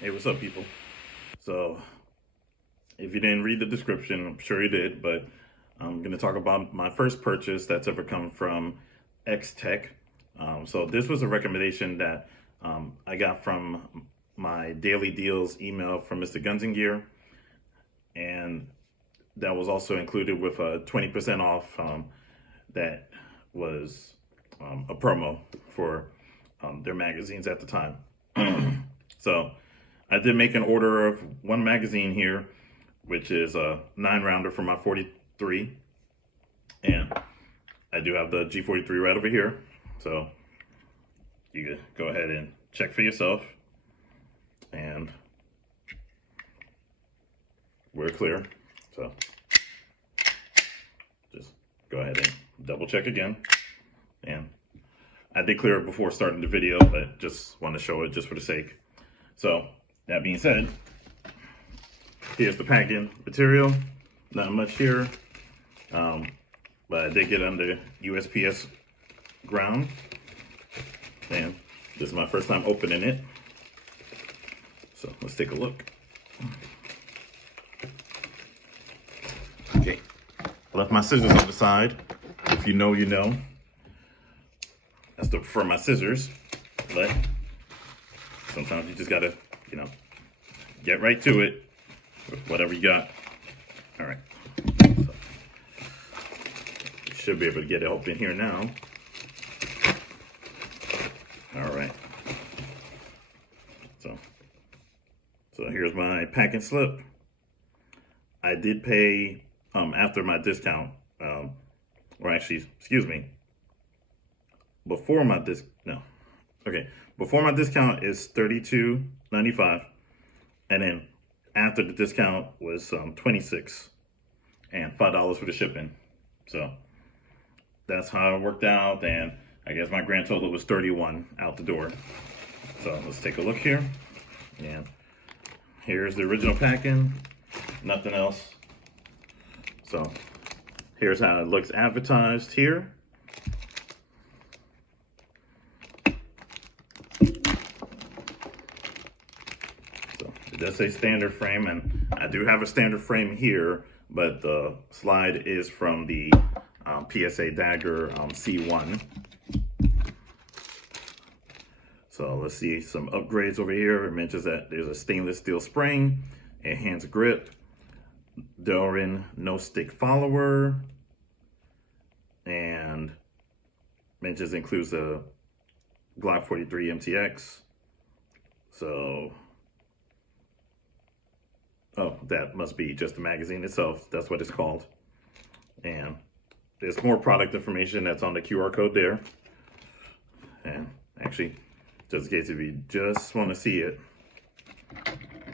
Hey, what's up, people? So, if you didn't read the description, I'm sure you did, but I'm going to talk about my first purchase that's ever come from XTech. So, this was a recommendation that I got from my daily deals email from Mr. Guns and Gear, and that was also included with a 20% off that was a promo for their magazines at the time. So, I did make an order of one magazine here, which is a 9-rounder for my 43. And I do have the G43 right over here. So you can go ahead and check for yourself. And we're clear. So just go ahead and double check again. And I did clear it before starting the video, but just want to show it just for the sake. So that being said, here's the packing material. Not much here, but I did get under USPS ground, and this is my first time opening it. So let's take a look. Okay, I left my scissors on the side. If you know, you know. I still prefer my scissors, but sometimes you just gotta, get right to it with whatever you got. All right. So, you should be able to get it open here now. All right. So here's my packing slip. I did pay after my discount, or actually, excuse me, before my before my discount is $32.95, and then after the discount was $26 and $5 for the shipping. So that's how it worked out, and I guess my grand total was $31 out the door. So let's take a look here. And here's the original packing, nothing else. So here's how it looks advertised here. So it does say standard frame, and I do have a standard frame here, but the slide is from the PSA Dagger C1. So let's see some upgrades over here. It mentions that there's a stainless steel spring, enhanced grip, Delrin no stick follower, and mentions includes a Glock43 MTX. So, oh, that must be just the magazine itself. That's what it's called. And there's more product information that's on the QR code there. And actually, just in case if you just want to see it,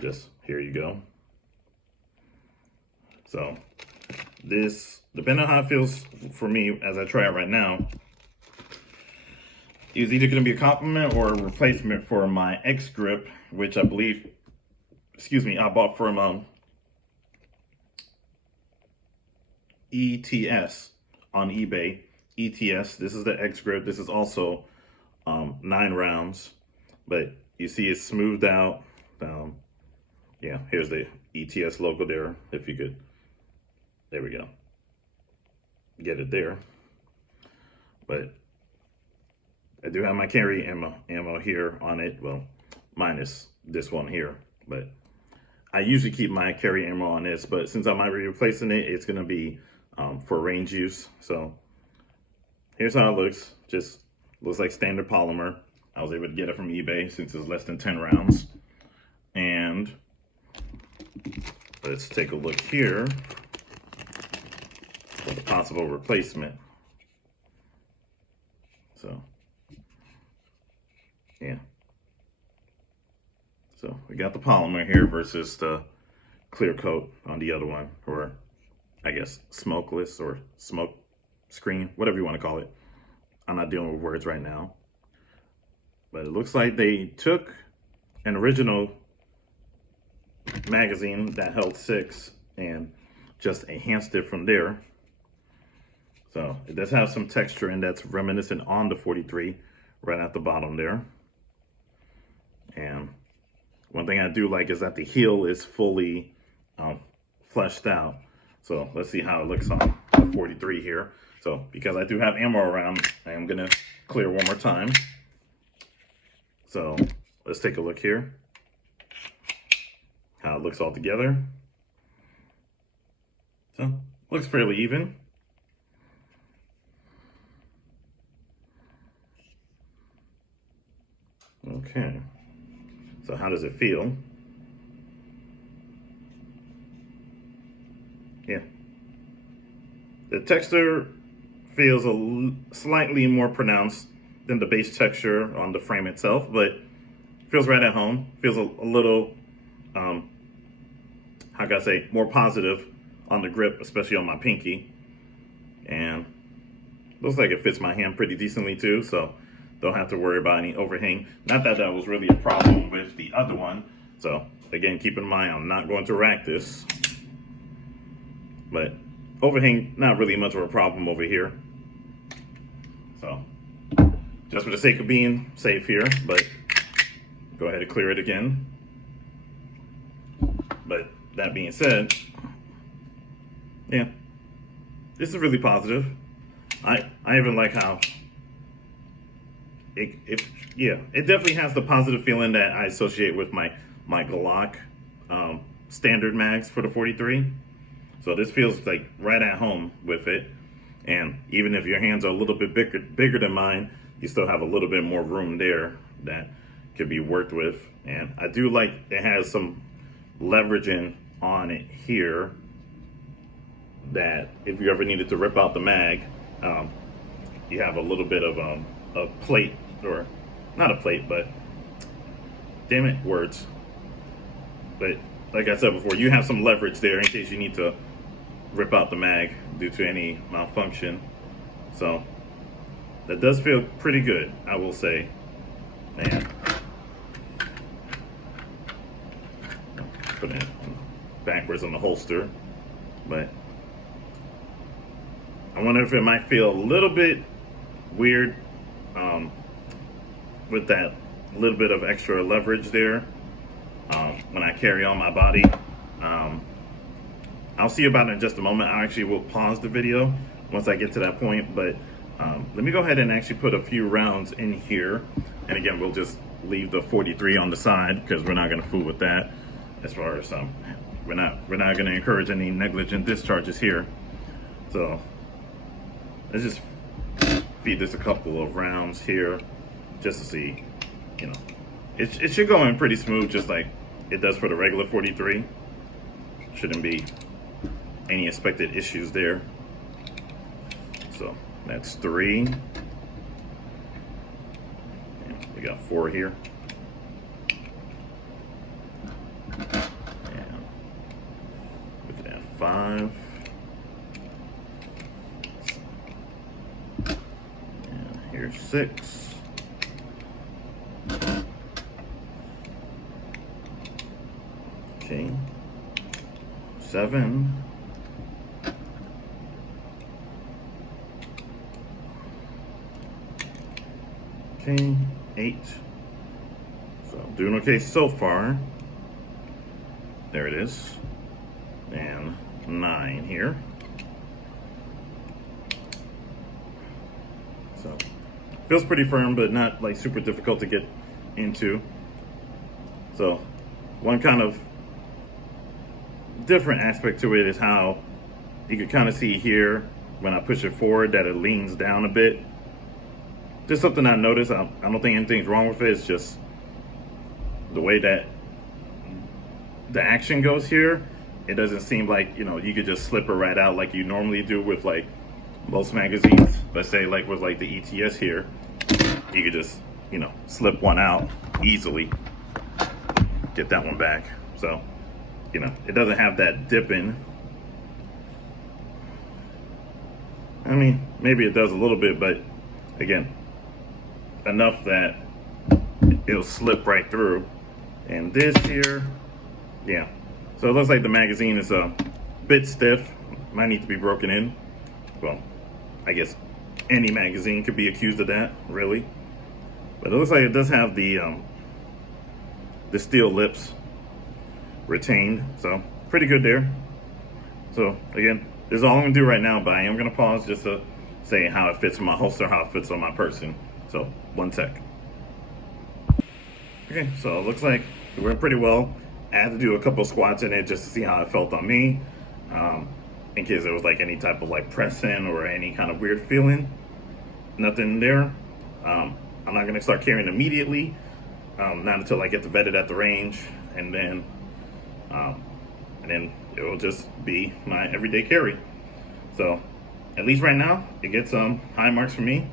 just here you go. So this, depending on how it feels for me as I try it right now, is either going to be a compliment or a replacement for my X grip, which I believe, I bought from ETS on eBay. ETS, this is the X grip. This is also 9 rounds, but you see it's smoothed out. Yeah, here's the ETS logo there, if you could, there we go, get it there. But I do have my carry ammo here on it, well, minus this one here, but I usually keep my carry ammo on this, but since I might be replacing it, it's gonna be for range use. So here's how it looks. Just looks like standard polymer. I was able to get it from eBay since it's less than 10 rounds. And let's take a look here for the possible replacement. So, yeah. So we got the polymer here versus the clear coat on the other one, or I guess smokeless or smoke screen, whatever you want to call it. I'm not dealing with words right now. But it looks like they took an original magazine that held 6 and just enhanced it from there. So it does have some texture, and that's reminiscent on the 43 right at the bottom there. And One thing I do like is that the heel is fully fleshed out. So let's see how it looks on the 43 here. So because I do have ammo around, I am gonna clear one more time. So let's take a look here, how it looks all together. So looks fairly even. Okay, so how does it feel? Yeah, the texture feels slightly more pronounced than the base texture on the frame itself, but feels right at home. Feels a little, how can I say, more positive on the grip, especially on my pinky. And looks like it fits my hand pretty decently too, so don't have to worry about any overhang. Not that that was really a problem with the other one. So again, keep in mind, I'm not going to rack this, but overhang, not really much of a problem over here. So just for the sake of being safe here, but go ahead and clear it again. But that being said, yeah, this is really positive. I even like how it definitely has the positive feeling that I associate with my Glock standard mags for the 43. So this feels like right at home with it. And even if your hands are a little bit bigger than mine, you still have a little bit more room there that could be worked with. And I do like it has some leveraging on it here, that if you ever needed to rip out the mag, you have a little bit of a plate, or not a plate, but damn it, words. But like I said before, you have some leverage there in case you need to rip out the mag due to any malfunction. So that does feel pretty good, I will say. Man, put it backwards on the holster, but I wonder if it might feel a little bit weird with that little bit of extra leverage there when I carry on my body. I'll see about it in just a moment. I actually will pause the video once I get to that point, but let me go ahead and actually put a few rounds in here. And again, we'll just leave the 43 on the side because we're not going to fool with that. As far as we're not going to encourage any negligent discharges here. So let's just feed this a couple of rounds here just to see, you know, it should go in pretty smooth, just like it does for the regular 43. Shouldn't be any expected issues there. So that's 3. And we got 4 here. And look at that, 5. And here's 6. Okay. 7. Okay, 8. So I'm doing okay so far. There it is. And 9 here. So feels pretty firm, but not like super difficult to get into. So one kind of different aspect to it is how you can kind of see here when I push it forward that it leans down a bit. Just something I noticed. I don't think anything's wrong with it. It's just the way that the action goes here. It doesn't seem like, you know, you could just slip it right out like you normally do with like most magazines. Let's say like with like the ETS here, you could just, you know, slip one out easily, get that one back. So, you know, it doesn't have that dipping. I mean, maybe it does a little bit, but again, enough that it'll slip right through. And this here, yeah. So it looks like the magazine is a bit stiff. Might need to be broken in. Well, I guess any magazine could be accused of that, really. But it looks like it does have the the steel lips retained, so pretty good there. So again, this is all I'm gonna do right now, but I am gonna pause just to say how it fits in my holster, how it fits on my person. So 1 sec. Okay, so it looks like it went pretty well. I had to do a couple squats in it just to see how it felt on me, in case there was like any type of like pressing or any kind of weird feeling. Nothing there. I'm not gonna start carrying immediately, not until I get to vet it at the range, and then it will just be my everyday carry. So at least right now, it gets high marks for me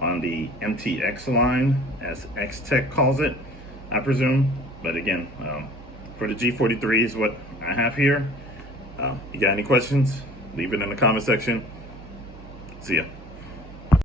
on the MTX line, as XTech calls it, I presume. But again, for the G43 is what I have here. You got any questions? Leave it in the comment section. See ya.